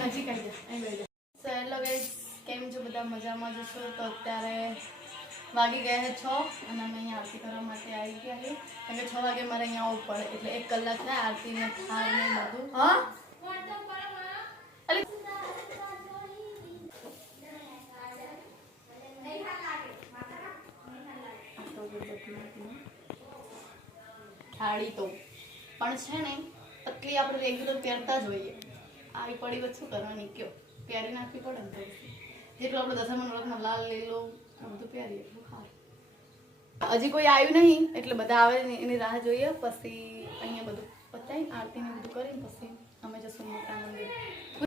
નજીક આવી જા અહીં બેસી જા સો હેલો ગાઈસ કેમ છો બધા મજામાં જ છો તો અત્યારે વાગી ગયા છે 6 અને અમે અહીંયા આરતી કરવા માટે આવી ગયા છે અને 6 વાગે મારે અહીંયા આવવું પડે એટલે 1 કલાક થાય આરતીને થાળ ને બધું હા થાળી તો પણ છે ને પતલી આપણે રેગ્યુલર પહેરતા જ હોઈએ આવી પડી વચ્ચે શું કરવાની કયો પહેરી નાખવી પડે ને જેટલું આપણે દશામાં વ્રતમાં લાલ લીલો બધું પહેરીએ એટલું સારું હજી કોઈ આવ્યું નહીં એટલે બધા આવે ને એની રાહ જોઈએ પછી અહીંયા બધું પતાવીને આરતીને બધું કરીને પછી અમે જશું મોટા મંદિર